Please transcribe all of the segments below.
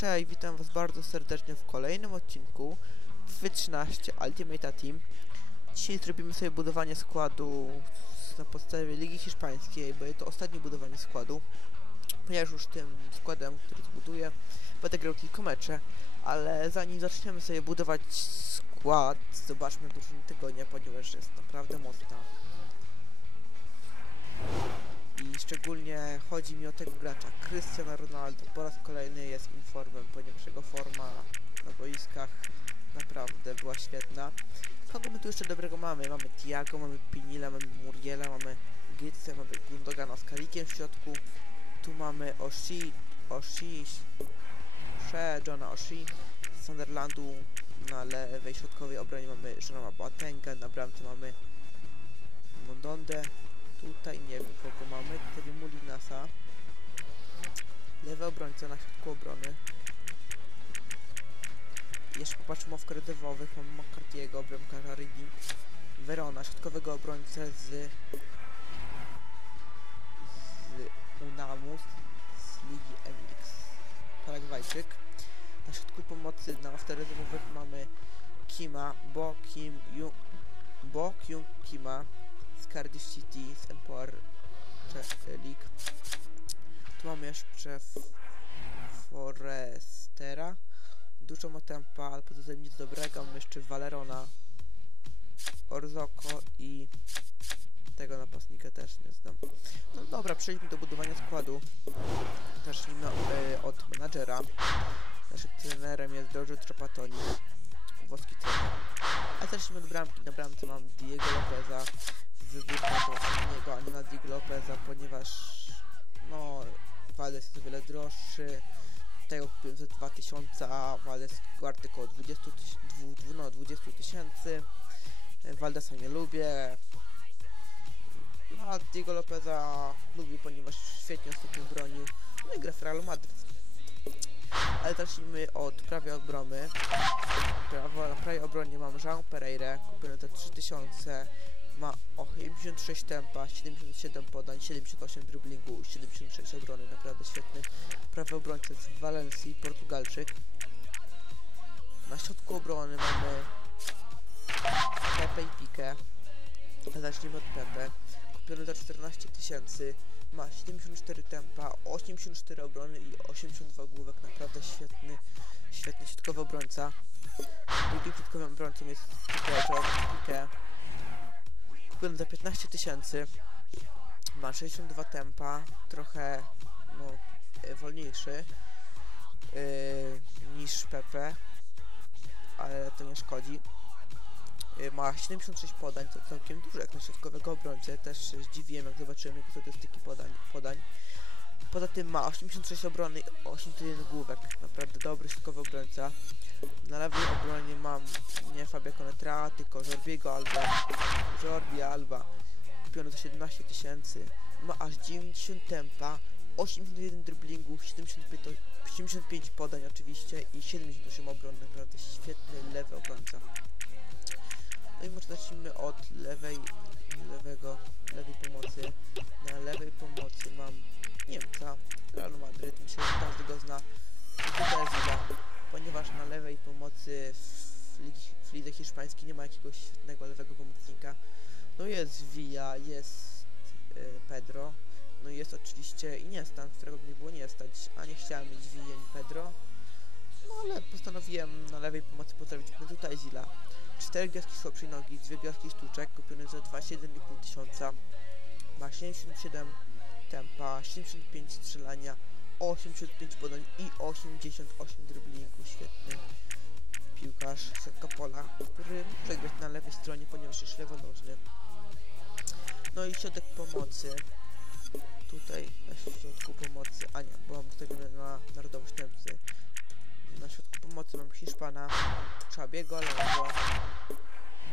Cześć, witam was bardzo serdecznie w kolejnym odcinku W13 Ultimate Team. Dzisiaj zrobimy sobie budowanie składu na podstawie Ligi Hiszpańskiej, bo jest to ostatnie budowanie składu. Ponieważ już tym składem, który zbuduję, będę grał tylko mecze, ale zanim zaczniemy sobie budować skład, zobaczmy drużynę tygodnia, ponieważ jest naprawdę mocna. I szczególnie chodzi mi o tego gracza, Cristiano Ronaldo. Po raz kolejny jest informem, ponieważ jego forma na boiskach naprawdę była świetna. Kogo my tu jeszcze dobrego mamy? Mamy Tiago, mamy Pinila, mamy Muriela, mamy Gitze, mamy Gundogana z Kalikiem w środku. Tu mamy Oshi, Oshi, She, Johna Oshi z Sunderlandu. Na lewej środkowej obronie mamy Jeroma Boatenga, na bramce mamy Mondonde. Tutaj nie wiem kogo mamy. Tutaj Mulinasa. Lewy obrońca na środku obrony. Jeszcze popatrzmy w kredywowych. Mamy McCarthy'ego, bramkarza Rygi. Verona, środkowego obrońcę z... z Unamus z Ligi MX. Paragwajczyk. Na środku pomocy na afteryzumowych mamy Kima, Bo Kim Yu, Bo Kyung Kima z Cardiff City, z Empor League. Tu mamy jeszcze Forestera. Dużo ma tempa, ale poza tym nic dobrego. Mamy jeszcze Valerona, Orzoko i tego napastnika też nie znam. No dobra, przejdźmy do budowania składu. Zacznijmy e, od menadżera. Naszym trenerem jest Giorgio Trapattoni, włoski trener. A zacznijmy od bramki. Na bramce mam Diego Lopeza, wybór na to niego, a nie na Diego Lopeza, ponieważ no Valdez jest o wiele droższy. Tego kupiłem za 2000, a Valdez warty około 20 tysięcy, no 20 tysięcy. Valdesa nie lubię. No, a Diego Lopeza lubię, ponieważ świetnie ostatnio bronił. No i gra w Realu Madryt. Ale zacznijmy od prawej obrony. Prawo, na prawej obronie mam Jean Pereira, kupiony za 3000 ma 86 tempa, 77 podań, 78 driblingu, 76 obrony, naprawdę świetny. Prawy obrońca z Walencji, Portugalczyk. Na środku obrony mamy Pepe i Pique. Zacznijmy od Pepe. Kupiony za 14 tysięcy, ma 74 tempa, 84 obrony i 82 główek, naprawdę świetny, świetny środkowy obrońca. Drugim środkowym obrońcą jest Pique kupiłem za 15 tysięcy. Ma 62 tempa, trochę no, e, wolniejszy yy, niż Pepe, ale to nie szkodzi. Yy, ma 76 podań, to całkiem dużo jak na środkowego obrońcę. Też zdziwiłem jak zobaczyłem jego statystyki podań. podań. Poza tym ma 86 obrony i 81 główek. Naprawdę dobry środkowy obrońca. Na lewej obronie mam nie Fabio Conetra, tylko Jorbiego Alba. Jordi Alba. Kupiony za 17 tysięcy. Ma aż 90 tempa, 81 driblingu, 75, 75 podań oczywiście i 78 obron. Naprawdę świetny lewy obrońca. No i może zacznijmy od jest Villa, jest y, Pedro, no i jest oczywiście Iniesta, którego nie było nie stać, a nie chciałem mieć Villa ani Pedro. No ale postanowiłem na lewej pomocy postawić tutaj Zila. Cztery gwiazdki słabszej nogi, dwie gwiazdki sztuczek, kupione za 27,5 tysiąca. Ma 77 tempa, 75 strzelania, 85 podań i 88 driblingu. Świetny piłkarz środka pola, który może grać na lewej stronie, ponieważ jest lewonożny. No i środek pomocy. Tutaj na środku pomocy, a nie, bo mam ustawione na narodowość Niemcy. Na środku pomocy mam Hiszpana, Czabiego Alonso,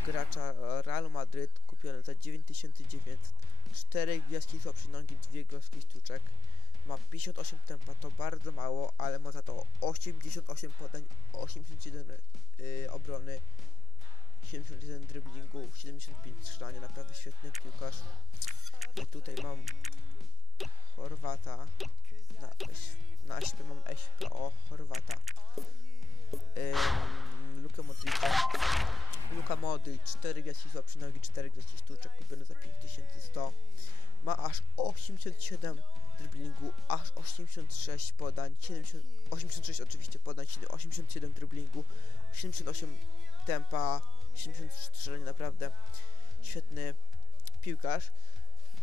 gracza Real Madryt, kupiony za 9900, 4 gwiazdki słabszej nogi, 2 gwiazdki sztuczek ma 58 tempa, to bardzo mało, ale ma za to 88 podań, 81 yy, obrony, 71 driblingu, 75 strzelania, naprawdę świetny piłkarz. I tutaj mam Chorwata. Na, na SP mam SPO Chorwata. Ym, Luka Modrica. Luka Modric, 4 gwiazdki słabszy nogi, 4 gwiazdki sztuczek, kupiony za 5100. Ma aż 87 driblingu, aż 86 podań, 70, 86 oczywiście podań, 7 87 driblingu, 78 tempa, 73 strzelania, naprawdę świetny piłkarz.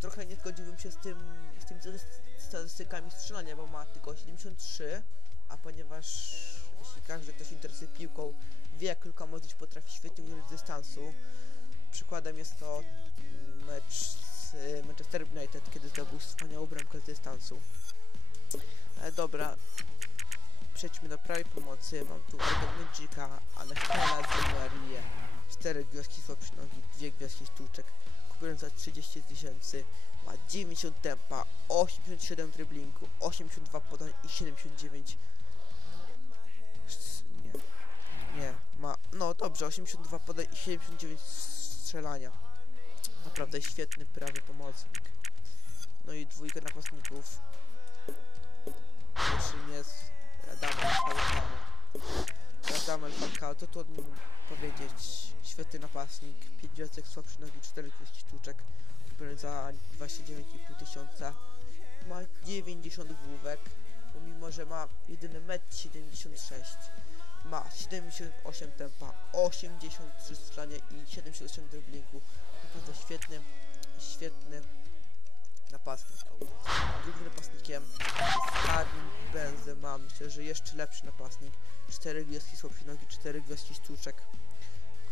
Trochę nie zgodziłbym się z tym, z tymi staty- statystykami strzelania, bo ma tylko 73, a ponieważ jeśli każdy ktoś interesuje piłką, wie jak Luka Modric potrafi świetnie użyć dystansu. Przykładem jest to mecz z Manchester United, kiedy zdobył wspaniałą bramkę z dystansu. Ale dobra, przejdźmy do prawej pomocy. Mam tu Argentyńczyka, Anachela z Marię. 4 gwiazdki słabsze nogi, 2 gwiazdki sztuczek. Kupiłem za 30 tysięcy. Ma 90 tempa, 87 driblingu, 82 podań i 79 S- nie. Nie, ma. No dobrze, 82 podań i 79 strzelania. Naprawdę świetny prawy pomocnik. No i dwójka napastników. Pierwszym jest Radamel Falcao. Radamel Falcao, co tu o nim powiedzieć? Świetny napastnik, 5 gwiazdek słabszy nogi, 4 gwiazdki sztuczek. Kupiony za 29,5 tysiąca. Ma 90 główek, pomimo że ma jedyny 1,76 m. Ma 78 tempa, 83 strzelania i 78 driblingu. Naprawdę świetny, świetny napastnik. Drugim napastnikiem Karim Benzema. Myślę, że jeszcze lepszy napastnik. 4 gwiazdki słabsze nogi, 4 gwiazdki sztuczek.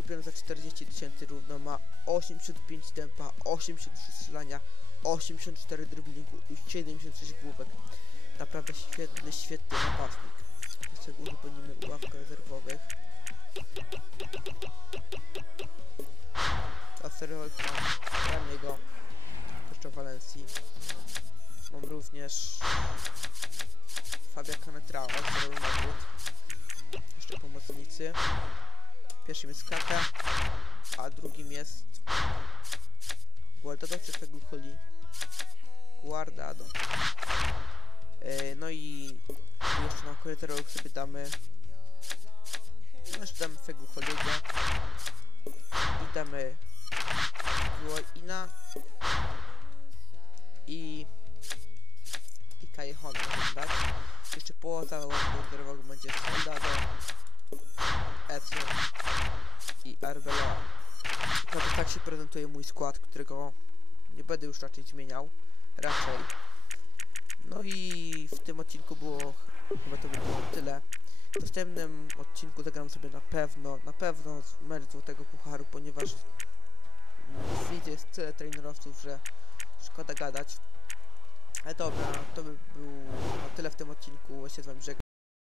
Kupiony za 40 tysięcy równo ma 85 tempa, 83 strzelania, 84 driblingu i 76 główek. Naprawdę świetny, świetny napastnik. Jeszcze uzupełnimy ławkę rezerwowych. Asteroid mam Ramiego, jeszcze Walencji. Mam również Fabia Canetrao, Real Madrid. Jeszcze pomocnicy. Pierwszym jest Kaka, a drugim jest Guardado czy Feguholi? Guardado. E, no i jeszcze na korytarzowych sobie damy no jeszcze damy Feguholiego i damy Guaina i i Kajehona, tak? Jeszcze połowa rezerwowego będzie Soldado, Ezio i Arbeloa. Tak się prezentuje mój skład, którego nie będę już raczej zmieniał. Raczej. No i w tym odcinku było chyba to by było tyle. W następnym odcinku zagram sobie na pewno, na pewno mecz Złotego Pucharu, ponieważ w lidze jest tyle trenerowców, że szkoda gadać. Ale dobra, to by było tyle w tym odcinku. Ja się z wami żegnam.